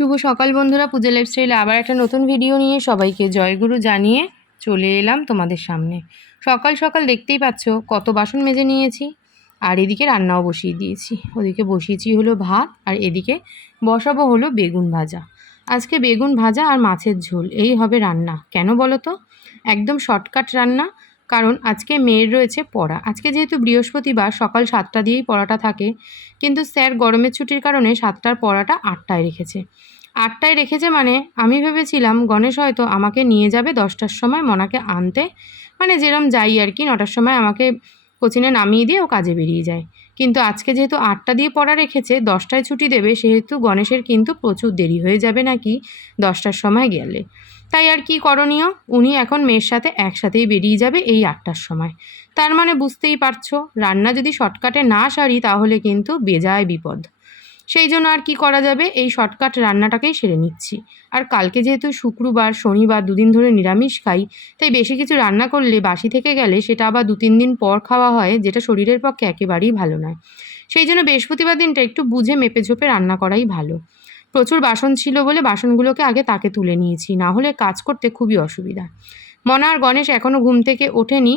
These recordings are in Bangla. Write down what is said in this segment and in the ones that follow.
শুভ সকাল বন্ধুরা, পূজা লাইফস্টাইলে আবার একটা নতুন ভিডিও নিয়ে সবাইকে জয়গুরু জানিয়ে চলে এলাম তোমাদের সামনে। সকাল সকাল দেখতেই পাচ্ছ কত বাসন মেজে নিয়েছি, আর এদিকে রান্নাও বসিয়ে দিয়েছি। ওদিকে বসিয়েছি হলো ভাত, আর এদিকে বসাবো হলো বেগুন ভাজা। আজকে বেগুন ভাজা আর মাছের ঝোল, এই হবে রান্না। কেন বলো তো? একদম শর্টকাট রান্না, কারণ আজকে মেয়ের রয়েছে পড়া। আজকে যেহেতু বৃহস্পতিবার, সকাল 7টা দিয়েই পড়াটা থাকে, কিন্তু স্যার গরমের ছুটির কারণে 7টার পড়াটা 8টায় রেখেছে। 8টায় রেখেছে মানে আমি ভেবেছিলাম গণেশ হয়তো আমাকে নিয়ে যাবে 10টার সময় মনাকে আনতে, মানে যেরম যাই আর কি, 9টার সময় আমাকে কোচিনে নামিয়ে দিয়ে ও কাজে বেরিয়ে যায়। কিন্তু আজকে যেহেতু 8টা দিয়ে পড়া রেখেছে, 10টায় ছুটি দেবে, সেহেতু গণেশের কিন্তু প্রচুর দেরি হয়ে যাবে নাকি 10টার সময় গেলে। তাই আর কি করণীয়, উনি এখন মেয়ের সাথে একসাথেই বেরিয়ে যাবে এই 8টার সময়। তার মানে বুঝতেই পারছো, রান্না যদি শর্টকাটে না সারি তাহলে কিন্তু বেজায় বিপদ। সেই জন্য আর কি করা যাবে, এই শর্টকাট রান্নাটাকেই সেরে নিচ্ছি। আর কালকে যেহেতু শুক্রবার শনিবার দুদিন ধরে নিরামিষ খাই, তাই বেশি কিছু রান্না করলে বাসি থেকে গেলে সেটা আবার 2-3 দিন পর খাওয়া হয়, যেটা শরীরের পক্ষে একেবারেই ভালো নয়। সেই জন্য বৃহস্পতিবার দিনটা একটু বুঝে মেপে ঝোপে রান্না করাই ভালো। প্রচুর বাসন ছিল বলে বাসনগুলোকে আগে তাকে তুলে নিয়েছি, না হলে কাজ করতে খুবই অসুবিধা। মনা আর গণেশ এখনও ঘুম থেকে ওঠেনি,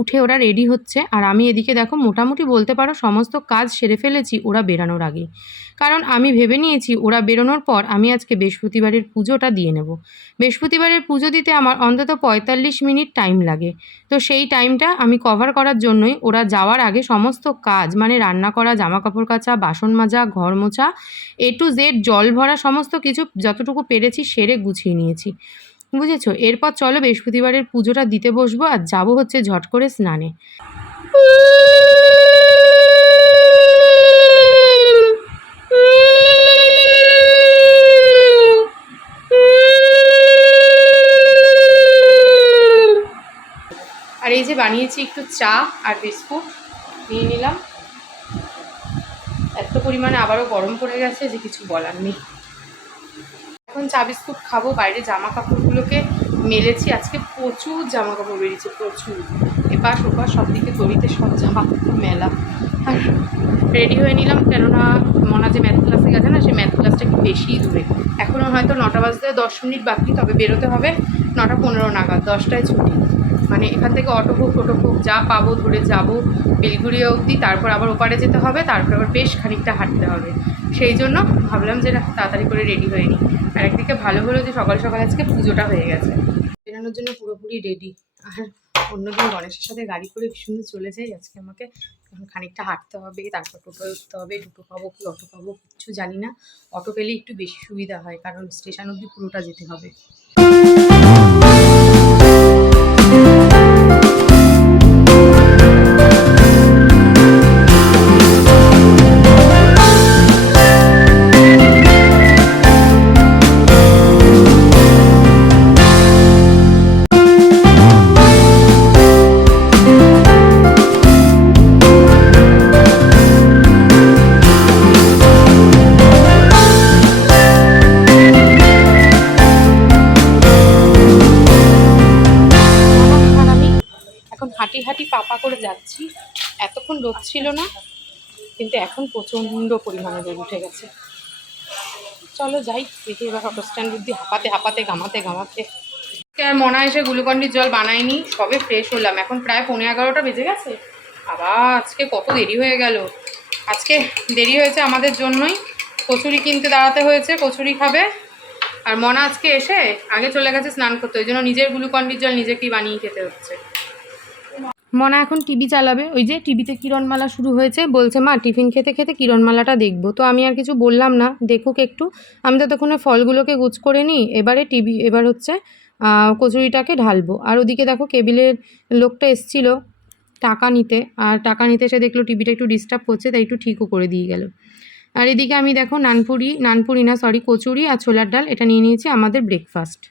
উঠে ওরা রেডি হচ্ছে। আর আমি এদিকে দেখো মোটামুটি বলতে পারো সমস্ত কাজ সেরে ফেলেছি ওরা বেরানোর আগে, কারণ আমি ভেবে নিয়েছি ওরা বেরোনোর পর আমি আজকে বৃহস্পতিবারের পুজোটা দিয়ে নেব। বৃহস্পতিবারের পুজো দিতে আমার অন্তত 45 মিনিট টাইম লাগে। তো সেই টাইমটা আমি কভার করার জন্যই ওরা যাওয়ার আগে সমস্ত কাজ, মানে রান্না করা, জামা কাপড় কাচা, বাসন মাজা, ঘর মোছা, A to Z জল ভরা, সমস্ত কিছু যতটুকু পেরেছি সেরে গুছিয়ে নিয়েছি, বুঝেছো? এরপর চলো বৃহস্পতিবারের পুজোটা দিতে বসবো, আর যাবো হচ্ছে ঝট করে স্নানে। আর এই যে বানিয়েছি একটু চা আর বিস্কুট নিয়ে নিলাম। এত পরিমাণে আবারও গরম পড়ে গেছে যে কিছু বলার নেই। এখন চা বিস্কুট খাবো। বাইরে জামা কাপড়গুলোকে মেলেছি, আজকে প্রচুর জামা কাপড় বেরিয়েছে, প্রচুর। এপাশ ওপাশ সব দিকে তরিতে সব জামা কাপড় মেলা। আর রেডি হয়ে নিলাম, কেননা মনা যে ম্যাথ ক্লাসে গেছে না, সেই ম্যাথ ক্লাসটা একটু বেশিই দূরে। এখনও হয়তো 9টা বাজতে 10 মিনিট বাকি, তবে বেরোতে হবে 9টা 15 নাগাদ। 10টায় ছুটি, মানে এখান থেকে অটো হোক টোটো হোক যা পাবো ধরে যাবো বেলগুড়িয়া অবধি, তারপর আবার ওপারে যেতে হবে, তারপর আবার বেশ খানিকটা হাঁটতে হবে। সেই জন্য ভাবলাম যে তাড়াতাড়ি করে রেডি হয়ে নিই। আর একদিকে ভালো হলো যে সকাল সকাল আজকে পুজোটা হয়ে গেছে, বেরানোর জন্য পুরোপুরি রেডি। আর অন্যদিন গণেশের সাথে গাড়ি করে ভীষণ চলে যাই, আজকে আমাকে এখন খানিকটা হাঁটতে হবে, তারপর টোটোয় উঠতে হবে। টোটো পাবো কি অটো পাবো কিচ্ছু জানি না। অটো পেলে একটু বেশি সুবিধা হয়, কারণ স্টেশন অবধি পুরোটা যেতে হবে। হাঁটি হাঁটি পাপা করে যাচ্ছি। এতক্ষণ রোদ ছিল না, কিন্তু এখন প্রচণ্ড পরিমাণে রোদ উঠে গেছে। চলো যাই দেখি এবার অটো স্ট্যান্ড অব্দি হাঁপাতে হাঁপাতে ঘামাতে ঘামাতে। আর মনে হয় সে গ্লুকন্ডির জল বানায়নি, সবে ফ্রেশ হলাম, এখন প্রায় 11:15 বেজে গেছে। আবার আজকে কত দেরি হয়ে গেল। আজকে দেরি হয়েছে আমাদের জন্যই, কচুরি কিনতে দাঁড়াতে হয়েছে, কচুরি খাবে। আর মনা আজকে এসে আগে চলে গেছে স্নান করতে, ওই জন্য নিজের গ্লুকন্ডির জল নিজেকেই বানিয়ে খেতে হচ্ছে। মনা এখন টিভি চালাবে, ওই যে টিভিতে কিরণমালা শুরু হয়েছে, বলছে মা টিফিন খেতে খেতে কিরণমালাটা দেখবো। তো আমি আর কিছু বললাম না, দেখুক একটু। আমি ততক্ষণে ফলগুলোকে গুছ করে নিই, এবার হচ্ছে কচুরিটাকে ঢালবো। আর ওদিকে দেখো কেবিলের লোকটা এসছিল টাকা নিতে, আর টাকা নিতে এসে দেখলো টিভিটা একটু ডিস্টার্ব করছে, তাই একটু ঠিকও করে দিয়ে গেল। আর এদিকে আমি দেখো কচুরি আর ছোলার ডাল এটা নিয়ে নিয়েছি আমাদের ব্রেকফাস্ট।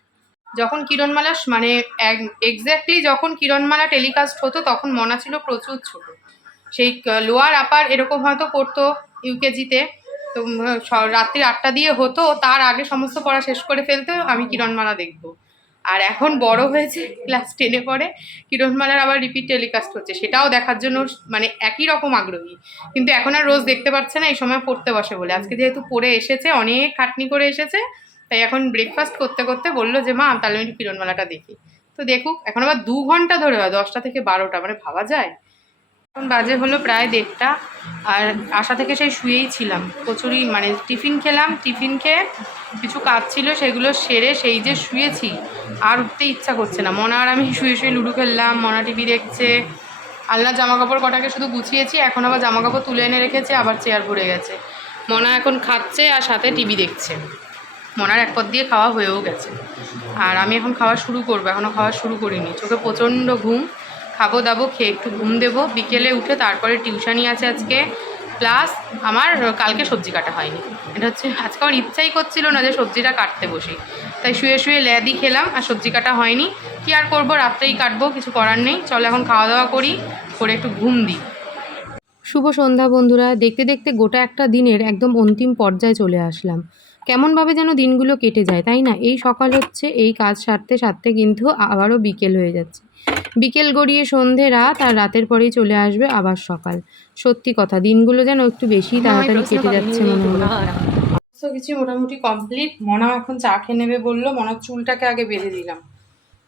যখন কিরণমালা মানে এক্স্যাক্টলি যখন কিরণমালা টেলিকাস্ট হতো তখন মনা ছিল প্রচুর ছোট, সেই লোয়ার আপার এরকম হয়তো পড়তো ইউকেজিতে। তো রাত্রি 8টা দিয়ে হতো, তার আগে সমস্ত পড়া শেষ করে ফেলতে আমি কিরণমালা দেখবো। আর এখন বড় হয়েছে, ক্লাস 10-এ পড়ে, কিরণমালার আবার রিপিট টেলিকাস্ট হচ্ছে, সেটাও দেখার জন্য মানে একই রকম আগ্রহী। কিন্তু এখন আর রোজ দেখতে পাচ্ছে না, এই সময় পড়তে বসে বলে। আজকে যেহেতু পড়ে এসেছে, অনেক খাটনি করে এসেছে, তাই এখন ব্রেকফাস্ট করতে করতে বললো যে মা তাহলে আমি কিরণমালাটা দেখি। তো দেখুক, এখন আবার 2 ঘন্টা ধরে হয়, 10টা থেকে 12টা, মানে ভাবা যায়। এখন বাজে হলো প্রায় 1:30, আর আশা থেকে সেই শুয়েই ছিলাম। কচুরি মানে টিফিন খেলাম, টিফিন খেয়ে কিছু কাজ ছিল সেগুলো সেরে সেই যে শুয়েছি, আর উঠতে ইচ্ছা করছে না। মনা আর আমি শুয়ে শুয়ে লুডো খেললাম, মনা টিভি দেখছে। আলনার জামা কাপড় কটাকে শুধু গুছিয়েছি, এখন আবার জামা কাপড় তুলে এনে রেখেছে, আবার চেয়ার ভরে গেছে। মনা এখন খাচ্ছে আর সাথে টিভি দেখছে। মনার এক পদ দিয়ে খাওয়া হয়েও গেছে, আর আমি এখন খাওয়া শুরু করবো, এখনও খাওয়া শুরু করিনি। চোখে প্রচণ্ড ঘুম, খাবো দাবো, খেয়ে একটু ঘুম দেবো, বিকেলে উঠে তারপরে টিউশনই আছে আজকে, প্লাস আমার কালকে সবজি কাটা হয়নি। এটা হচ্ছে আজকে আমার ইচ্ছাই করছিল না যে সবজিটা কাটতে বসি, তাই শুয়ে শুয়ে ল্যাদি খেলাম, আর সবজি কাটা হয়নি। কি আর করবো, রাত্রেই কাটবো, কিছু করার নেই। চলো এখন খাওয়া দাওয়া করি, করে একটু ঘুম দিই। শুভ সন্ধ্যা বন্ধুরা। দেখতে দেখতে গোটা একটা দিনের একদম অন্তিম পর্যায়ে চলে আসলাম। কেমনভাবে যেন দিনগুলো কেটে যায়, তাই না? এই সকাল হচ্ছে, এই কাজ সারতে সারতে কিন্তু আবারও বিকেল হয়ে যাচ্ছে। বিকেল গড়িয়ে সন্ধে, রাত, আর রাতের পরেই চলে আসবে আবার সকাল। সত্যি কথা, দিনগুলো যেন একটু বেশি তাড়াতাড়ি কেটে যাচ্ছে মনে হলো। তো কিছু মোটামুটি কমপ্লিট। মনা এখন চা খেয়ে নেবে বললো। মনার চুলটাকে আগে বেঁধে দিলাম,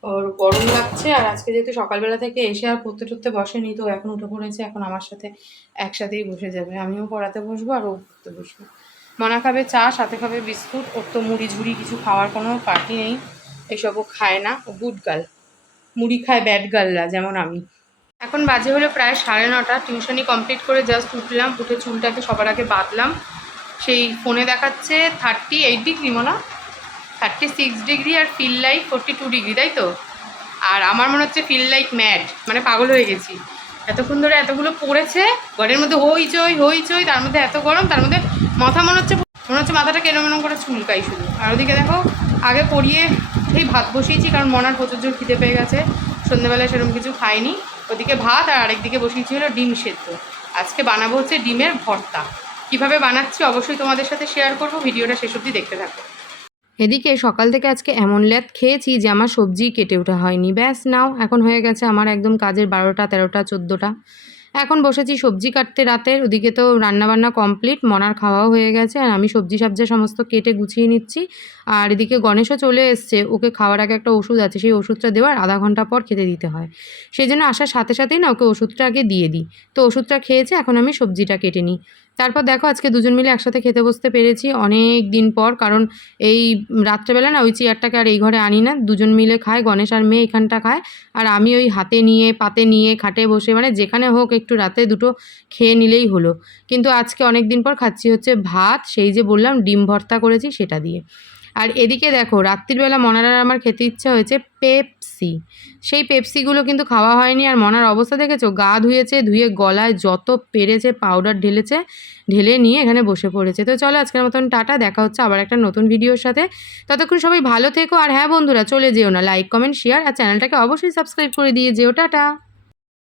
ওর গরম লাগছে। আর আজকে যেহেতু সকালবেলা থেকে এসে আর পড়তে টরতে বসেনি, তো এখন উঠে পড়েছে, এখন আমার সাথে একসাথেই বসে যাবে। আমিও পড়াতে বসবো আর ও পড়তে বসবো। মনা খাবে চা, সাথে খাবে বিস্কুট। ওর তো মুড়ি ঝুড়ি কিছু খাওয়ার কোনো পার্টি নেই, এইসবও খায় না। ও গুড গার্ল, মুড়ি খায় ব্যাড গার্লরা, যেমন আমি। এখন বাজে হলো প্রায় 9:30। টিউশনি কমপ্লিট করে জাস্ট উঠলাম, উঠে চুলটাকে সবার আগে বাঁধলাম। সেই ফোনে দেখাচ্ছে 38 ডিগ্রি, মনে 36 ডিগ্রি, আর ফিল লাইক 42 ডিগ্রি, তাই তো? আর আমার মনে হচ্ছে ফিল লাইক ম্যাড, মানে পাগল হয়ে গেছি। এতক্ষণ ধরে এতগুলো পড়েছে, ঘরের মধ্যে হইচই হইচই, তার মধ্যে এত গরম, তার মধ্যে মাথা মনে হচ্ছে মাথাটা কেরম করে চুলকাই শুধু। আর ওদিকে দেখো, আগে পড়িয়ে এই ভাত বসিয়েছি, কারণ মনার প্রচুর জোর খিদে পেয়ে গেছে, সন্ধ্যেবেলায় সেরকম কিছু খাইনি। ওদিকে ভাত, আর আরেকদিকে বসিয়েছি হলো ডিম সেদ্ধ। আজকে বানাবো হচ্ছে ডিমের ভর্তা। কিভাবে বানাচ্ছি অবশ্যই তোমাদের সাথে শেয়ার করবো, ভিডিওটা শেষ অবধি দেখতে থাকো। এদিকে সকাল থেকে আজকে এমন ল্যাদ খেয়েছি যে আমার সবজি কেটে ওঠা হয়নি। ব্যাস নাও, এখন হয়ে গেছে আমার একদম কাজের 12টা, 13টা, 14টা। এখন বসেছি সবজি কাটতে রাতের। ওদিকে তো রান্নাবান্না কমপ্লিট, মনার খাওয়াও হয়ে গেছে, আর আমি সবজি সবজি সমস্ত কেটে গুছিয়ে নিচ্ছি। আর এদিকে গণেশও চলে এসছে, ওকে খাওয়ার আগে একটা ওষুধ আছে, সেই ওষুধটা দেওয়ার আধা ঘন্টা পর খেতে দিতে হয়। সেই জন্য আসার সাথে সাথেই না ওকে ওষুধটা আগে দিয়ে দিই। তো ওষুধটা খেয়েছে, এখন আমি সবজিটা কেটে নিই। তারপর দেখো আজকে দুজন মিলে একসাথে খেতে বসতে পেরেছি অনেক দিন পর, কারণ এই রাত্রেবেলা না ওই চেয়ারটাকে আর এই ঘরে আনি না, দুজন মিলে খায়, গণেশ আর মেয়ে এখানটা খায়, আর আমি ওই হাতে নিয়ে পাতে নিয়ে খাটে বসে, মানে যেখানে হোক একটু রাতে দুটো খেয়ে নিলেই হলো। কিন্তু আজকে অনেক দিন পর খাচ্ছি হচ্ছে ভাত, সেই যে বললাম ডিম ভর্তা করেছি সেটা দিয়ে। আর এদিকে দেখো রাত্রিবেলা মনার আর আমার খেতে ইচ্ছা হয়েছে পেপসি। সেই পেপসিগুলো কিন্তু খাওয়া হয়নি। আর মনার অবস্থা দেখেছো, গা ধুয়েছে, ধুয়ে গলায় যত পেরেছে পাউডার ঢেলেছে, ঢেলে নিয়ে এখানে বসে পড়েছে। তো চলো আজকের মতন টাটা, দেখা হচ্ছে আবার একটা নতুন ভিডিওর সাথে। ততক্ষণ সবাই ভালো থেকো। আর হ্যাঁ বন্ধুরা, চলে যেও না, লাইক কমেন্ট শেয়ার আর চ্যানেলটাকে অবশ্যই সাবস্ক্রাইব করে দিয়ে যেও। টাটা।